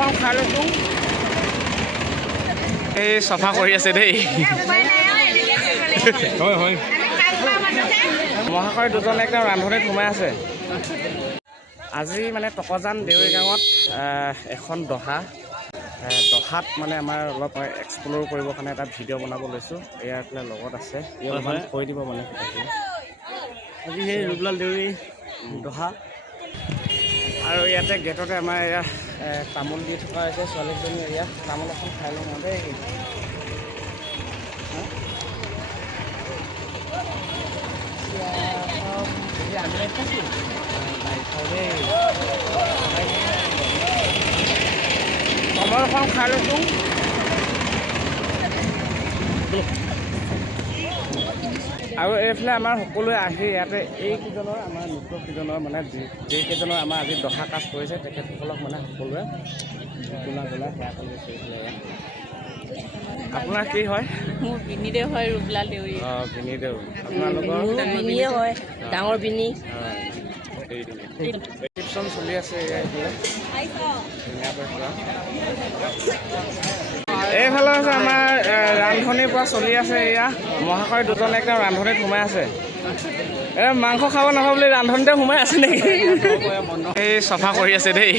এখন খাই লৈছোঁ এই চফা কৰি আছে দেই হয় হয় মহাশয় দুজন একদম ৰান্ধনীত সোমাই আছে আজি মানে টকজান দেউৰী গাঁৱত এখন দহাত মানে আমাৰ অলপ এক্সপ্ল'ৰ কৰিবৰ কাৰণে এটা ভিডিঅ' বনাব লৈছোঁ ইয়াৰ ফালে লগত আছে অলপমান কৈ দিব মানে আজি সেই ৰূপলাল দেউৰী দহা আৰু ইয়াতে গেটতে আমাৰ এয়া তামোল দি থকা হৈছে ছোৱালীজনী এয়া তামোল এখন খাই লওঁ দেই কমল এখন খাই লৈছোঁ আৰু এইফালে আমাৰ সকলোৱে আহি ইয়াতে এইকেইজনৰ আমাৰ মিত্ৰকেইজনৰ মানে যিকেইজনৰ আমাৰ আজি দহা কাজ কৰিছে তেখেতসকলক মানে সকলোৱে গোলা সেয়া কৰি গৈছে আপোনাৰ কি হয় মোৰ বিনিদেউ হয় ৰূপলাল দেউৰী অঁ বিনিদেউ আপোনালোকৰ বিনিয়ে হয় ডাঙৰ বিনি ৰিচিপশ্যন চলি আছে এইফালে হৈছে আমাৰ ৰান্ধনিৰ পৰা চলি আছে এয়া মহাশয় দুজন একদম ৰান্ধনিত সোমাই আছে মাংস খাব নাখাব বুলি ৰান্ধনিতে সোমাই আছে নেকি এই চফা কৰি আছে দেই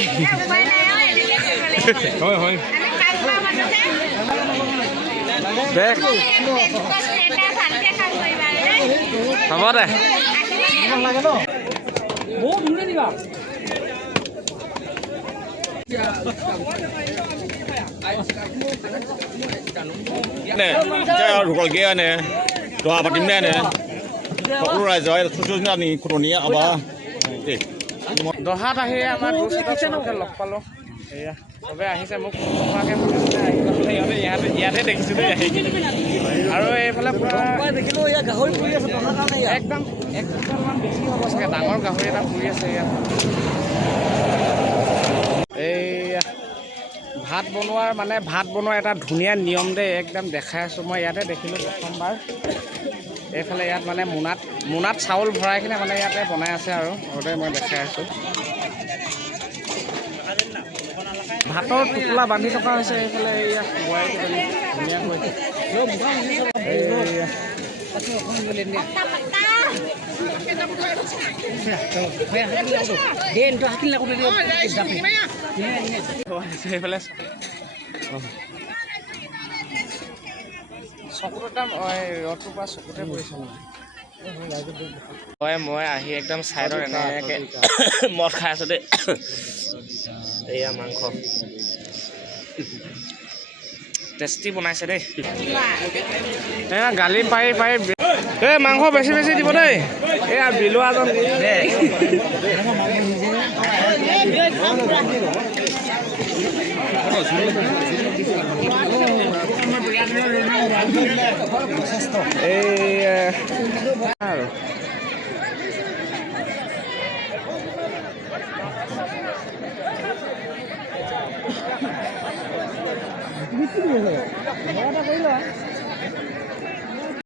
হয় হয় হ'ব দে Rukolge ne, doa patim ne ne, সকলো ৰাইজৰ সুযোগ আমি খুটনি আবা দহাত আহি আমাৰ দুচকে লগ পালোঁ এয়া চবে আহিছে মোক ইয়াতে দেখিছোঁ দেই আহি আৰু এইফালে দেখিলোঁ ইয়াত গাহৰি ফুৰি আছে একদম 1 কুইণ্টেলমান বেছি হ'ব চাগে ডাঙৰ গাহৰি এটা ফুৰি আছে ইয়াত এইয়া ভাত বনোৱাৰ এটা ধুনীয়া নিয়ম দেই একদম দেখাই আছোঁ মই ইয়াতে দেখিলোঁ প্ৰথমবাৰ এইফালে ইয়াত মানে মোনাত চাউল ভৰাই কিনে মানে ইয়াতে বনাই আছে আৰু ঘৰতে মই দেখাই আছোঁ ভাতৰ টোপোলা বান্ধি থকা হৈছে এইফালে এয়া বোৱাৰীকেইজনী ধুনীয়াকৈ এইফালে চকুত একদম ৰ'দটোৰ পৰা চকুতে পৰিছে মই আহি একদম চাইডত এনেকৈ মদ খাই আছোঁ দেই এয়া মাংস টেষ্টি বনাইছে দেই গালি পাৰি এই মাংস বেছি দিব দেই এয়া বিলোৱাজন আৰু